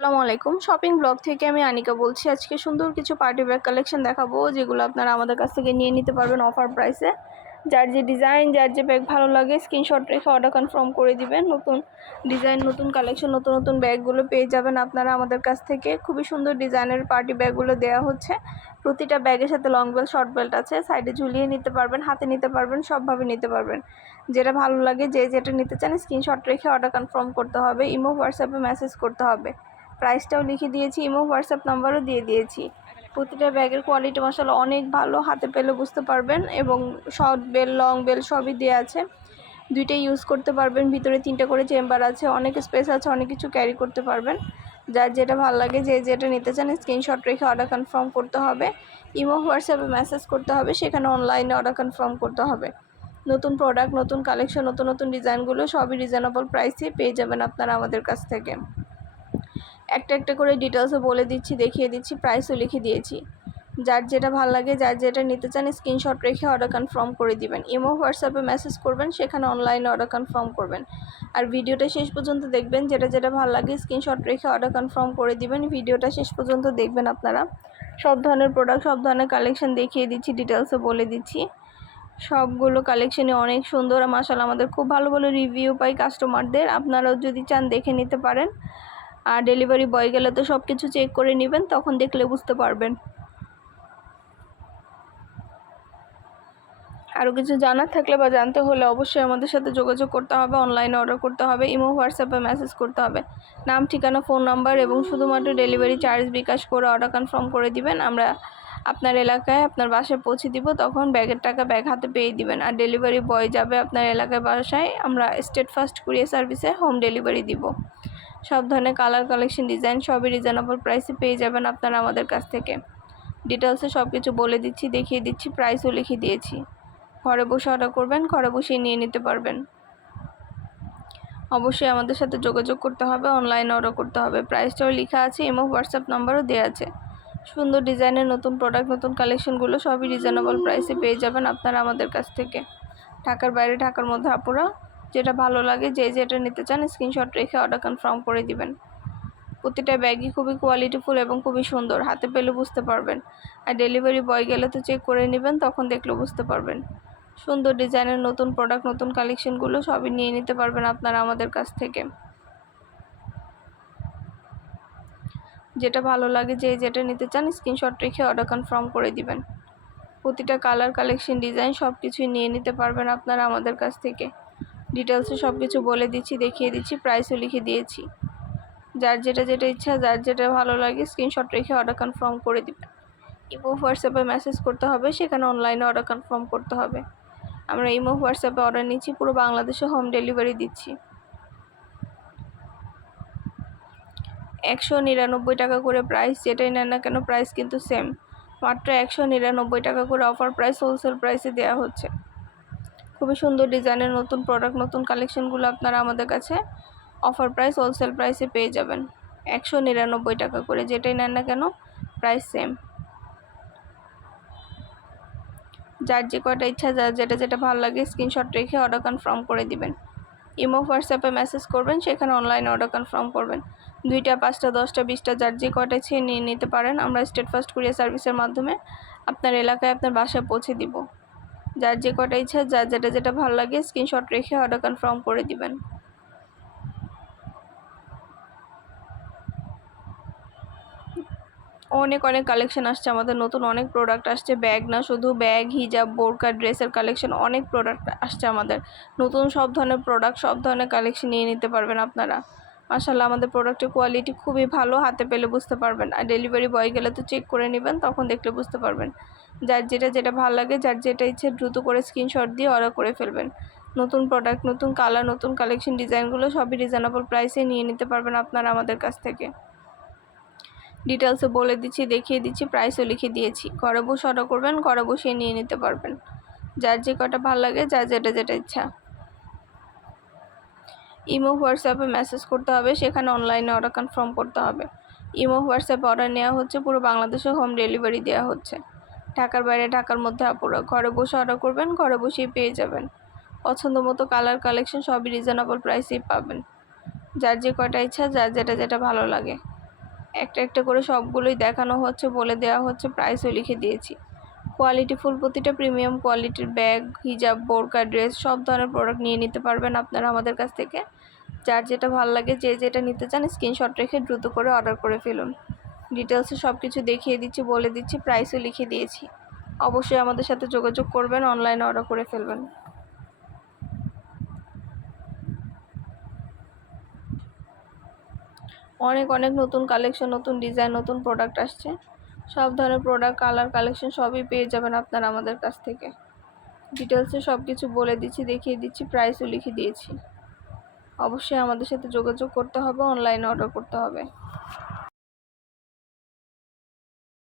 আসসালামু আলাইকুম। Shopping blog থেকে আমি আনিকা বলছি। আজকে সুন্দর কিছু পার্টি ব্যাগ কালেকশন দেখাবো, যেগুলো আপনারা আমাদের কাছ থেকে নিয়ে নিতে পারবেন অফার প্রাইসে। যার যে ডিজাইন, যার যে ব্যাগ ভালো লাগে স্ক্রিনশট রেখে অর্ডার কনফার্ম করে দিবেন। নতুন ডিজাইন, নতুন কালেকশন, নতুন নতুন ব্যাগগুলো পেয়ে যাবেন আপনারা আমাদের কাছ থেকে। খুবই সুন্দর ডিজাইনের পার্টি ব্যাগগুলো দেওয়া হচ্ছে। প্রতিটা ব্যাগের সাথে লং বেল্ট, শর্ট বেল্ট আছে। সাইডে ঝুলিয়ে নিতে পারবেন, হাতে নিতে পারবেন, সবভাবে নিতে পারবেন। যেটা ভালো লাগে, যে যেটা নিতে চান স্ক্রিনশট রেখে অর্ডার কনফার্ম করতে হবে। ইমো, হোয়াটসঅ্যাপে মেসেজ করতে হবে। প্রাইসটাও লিখে দিয়েছি, ইমো হোয়াটসঅ্যাপ নাম্বারও দিয়ে দিয়েছি। প্রতিটা ব্যাগের কোয়ালিটি মাশাআল্লাহ অনেক ভালো, হাতে পেলে বুঝতে পারবেন। এবং শর্ট বেল, লং বেল সবই দেওয়া আছে। দুইটাই ইউজ করতে পারবেন। ভিতরে 3টা করে চেম্বার আছে, অনেক স্পেস আছে, অনেক কিছু ক্যারি করতে পারবেন। যার যেটা ভালো লাগে, যে যেটা নিতে চান স্ক্রিনশট রেখে অর্ডার কনফার্ম করতে হবে। ইমো হোয়াটসঅ্যাপে মেসেজ করতে হবে, সেখানে অনলাইনে অর্ডার কনফার্ম করতে হবে। নতুন প্রোডাক্ট, নতুন কালেকশন, নতুন নতুন ডিজাইনগুলো সবই রিজনেবল প্রাইসে পেয়ে যাবেন আপনারা আমাদের কাছ থেকে। একটা একটা করে ডিটেলসও বলে দিচ্ছি, দেখিয়ে দিচ্ছি, প্রাইসও লিখে দিয়েছি। যার যেটা ভালো লাগে, যার যেটা নিতে চান স্ক্রিনশট রেখে অর্ডার কনফার্ম করে দিবেন। ইমো হোয়াটসঅ্যাপে মেসেজ করবেন, সেখানে অনলাইনে অর্ডার কনফার্ম করবেন। আর ভিডিওটা শেষ পর্যন্ত দেখবেন। যেটা যেটা ভালো লাগে স্ক্রিনশট রেখে অর্ডার কনফার্ম করে দিবেন। ভিডিওটা শেষ পর্যন্ত দেখবেন আপনারা। সব ধরনের প্রোডাক্ট, সব ধরনের কালেকশন দেখিয়ে দিচ্ছি, ডিটেলসও বলে দিচ্ছি। সবগুলো কালেকশনই অনেক সুন্দর। মাশাআল্লাহ আমাদের খুব ভালো ভালো রিভিউ পাই কাস্টমারদের। আপনারাও যদি চান দেখে নিতে পারেন। আর ডেলিভারি বয় গেলে তো সব কিছু চেক করে নেবেন, তখন দেখলে বুঝতে পারবেন। আরও কিছু জানার থাকলে বা জানতে হলে অবশ্যই আমাদের সাথে যোগাযোগ করতে হবে, অনলাইনে অর্ডার করতে হবে, ইমো হোয়াটসঅ্যাপে মেসেজ করতে হবে। নাম, ঠিকানা, ফোন নাম্বার এবং শুধুমাত্র ডেলিভারি চার্জ বিকাশ করে অর্ডার কনফার্ম করে দিবেন। আমরা আপনার এলাকায়, আপনার বাসায় পৌঁছে দিব। তখন ব্যাগের টাকা ব্যাগ হাতে পেয়ে দিবেন। আর ডেলিভারি বয় যাবে আপনার এলাকায়, বাসায়। আমরা স্টেট ফার্স্ট কুরিয়ার সার্ভিসে হোম ডেলিভারি দিব। সব ধরনের কালার, কালেকশন, ডিজাইন সবই রিজনেবল প্রাইসে পেয়ে যাবেন আপনারা আমাদের কাছ থেকে। ডিটেলসে সব কিছু বলে দিচ্ছি, দেখিয়ে দিচ্ছি, প্রাইসও লিখে দিয়েছি। ঘরে বসে অর্ডার করবেন, ঘরে বসেই নিয়ে নিতে পারবেন। অবশ্যই আমাদের সাথে যোগাযোগ করতে হবে, অনলাইনে অর্ডার করতে হবে। প্রাইসটাও লেখা আছে, ইমো হোয়াটসঅ্যাপ নাম্বারও দেওয়া আছে। সুন্দর ডিজাইনের নতুন প্রোডাক্ট, নতুন কালেকশনগুলো সবই রিজনেবল প্রাইসে পেয়ে যাবেন আপনারা আমাদের কাছ থেকে। ঢাকার বাইরে, ঢাকার মধ্যে আপুরা যেটা ভালো লাগে, যে যেটা নিতে চান স্ক্রিনশট রেখে অর্ডার কনফার্ম করে দিবেন। প্রতিটা ব্যাগই খুবই কোয়ালিটিফুল এবং খুবই সুন্দর, হাতে পেলে বুঝতে পারবেন। আর ডেলিভারি বয় গেলে তো চেক করে নেবেন, তখন দেখলে বুঝতে পারবেন। সুন্দর ডিজাইনের নতুন প্রোডাক্ট, নতুন কালেকশনগুলো সবই নিয়ে নিতে পারবেন আপনারা আমাদের কাছ থেকে। যেটা ভালো লাগে, যে যেটা নিতে চান স্ক্রিনশট রেখে অর্ডার কনফার্ম করে দিবেন। প্রতিটা কালার, কালেকশন, ডিজাইন সব কিছুই নিয়ে নিতে পারবেন আপনারা আমাদের কাছ থেকে। ডিটেলসে সব কিছু বলে দিচ্ছি, দেখিয়ে দিচ্ছি, প্রাইসও লিখে দিয়েছি। যার যেটা যেটা ইচ্ছা, যার যেটা ভালো লাগে স্ক্রিনশট রেখে অর্ডার কনফার্ম করে দিবেন। ইমো হোয়াটসঅ্যাপে মেসেজ করতে হবে, সেখানে অনলাইনে অর্ডার কনফার্ম করতে হবে। আমরা ইমো হোয়াটসঅ্যাপে অর্ডার নিচ্ছি, পুরো বাংলাদেশে হোম ডেলিভারি দিচ্ছি। 199 টাকা করে প্রাইস, যেটাই নেন না কেন প্রাইস কিন্তু সেম। মাত্র 199 টাকা করে অফার প্রাইস, হোলসেল প্রাইসে দেওয়া হচ্ছে। খুবই সুন্দর ডিজাইনের নতুন প্রোডাক্ট, নতুন কালেকশনগুলো আপনারা আমাদের কাছে অফার প্রাইস, হোলসেল প্রাইসে পেয়ে যাবেন। 199 টাকা করে, যেটাই নেন না কেন প্রাইস সেম। যার যে কয়টা ইচ্ছা, যার যেটা যেটা ভালো লাগে স্ক্রিনশট রেখে অর্ডার কনফার্ম করে দিবেন। ইমো হোয়াটসঅ্যাপে মেসেজ করবেন, সেখানে অনলাইনে অর্ডার কনফার্ম করবেন। 2টা, 5টা, 10টা, 20টা, যার যে কয়টা ইচ্ছে নিয়ে নিতে পারেন। আমরা স্টেট ফার্স্ট কুরিয়ার সার্ভিসের মাধ্যমে আপনার এলাকায়, আপনার বাসায় পৌঁছে দিব। যার যে কয়টা ইচ্ছা, যার যেটা যেটা ভালো লাগে স্ক্রিনশট রেখে অর্ডার কনফার্ম করে দিবেন। অনেক অনেক কালেকশন আসছে আমাদের, নতুন অনেক প্রোডাক্ট আসছে। ব্যাগ না শুধু, ব্যাগ, হিজাব, বোরকা, ড্রেসের কালেকশন, অনেক প্রোডাক্ট আসছে আমাদের। নতুন সব ধরনের প্রোডাক্ট, সব ধরনের কালেকশন নিয়ে নিতে পারবেন আপনারা। মাশাআল্লাহ আমাদের প্রোডাক্টের কোয়ালিটি খুবই ভালো, হাতে পেলে বুঝতে পারবেন। আর ডেলিভারি বয় গেলে তো চেক করে নেবেন, তখন দেখলে বুঝতে পারবেন। যার যেটা যেটা ভালো লাগে, যার যেটা ইচ্ছে দ্রুত করে স্ক্রিনশট দিয়ে অর্ডার করে ফেলবেন। নতুন প্রোডাক্ট, নতুন কালার, নতুন কালেকশন, ডিজাইনগুলো সবই রিজনেবল প্রাইসে নিয়ে নিতে পারবেন আপনারা আমাদের কাছ থেকে। ডিটেলসে বলে দিচ্ছি, দেখিয়ে দিচ্ছি, প্রাইসও লিখে দিয়েছি। ঘরে বসে অর্ডার করবেন, ঘরে বসিয়ে নিয়ে নিতে পারবেন। যার যে কটা ভালো লাগে, যার যেটা যেটা ইচ্ছা। ইমো হোয়াটসঅ্যাপে মেসেজ করতে হবে, সেখানে অনলাইনে অর্ডার কনফার্ম করতে হবে। ইমো হোয়াটসঅ্যাপে অর্ডার নেওয়া হচ্ছে, পুরো বাংলাদেশে হোম ডেলিভারি দেওয়া হচ্ছে। ঢাকার বাইরে, ঢাকার মধ্যে আপুরা ঘরে বসে অর্ডার করবেন, ঘরে বসেই পেয়ে যাবেন। পছন্দ মতো কালার, কালেকশন সবই রিজনেবল প্রাইসেই পাবেন। যার যে কয়টা ইচ্ছা, যার যেটা যেটা ভালো লাগে একটা একটা করে সবগুলোই দেখানো হচ্ছে, বলে দেওয়া হচ্ছে, প্রাইসও লিখে দিয়েছি। কোয়ালিটিফুল প্রতিটা প্রিমিয়াম কোয়ালিটির ব্যাগ, হিজাব, বোরকা, ড্রেস সব ধরনের প্রোডাক্ট নিয়ে নিতে পারবেন আপনারা আমাদের কাছ থেকে। যার যেটা ভালো লাগে, যে যেটা নিতে চান স্ক্রিনশট রেখে দ্রুত করে অর্ডার করে ফেলুন। ডিটেলসে সব কিছু দেখিয়ে দিচ্ছি, বলে দিচ্ছি, প্রাইসও লিখে দিয়েছি। অবশ্যই আমাদের সাথে যোগাযোগ করবেন, অনলাইনে অর্ডার করে ফেলবেন। অনেক অনেক নতুন কালেকশন, নতুন ডিজাইন, নতুন প্রোডাক্ট আসছে। সব ধরনের প্রোডাক্ট, কালার, কালেকশন সবই পেয়ে যাবেন আপনারা আমাদের কাছ থেকে। ডিটেলসে সব কিছু বলে দিচ্ছি, দেখিয়ে দিচ্ছি, প্রাইসও লিখে দিয়েছি। অবশ্যই আমাদের সাথে যোগাযোগ করতে হবে, অনলাইনে অর্ডার করতে হবে।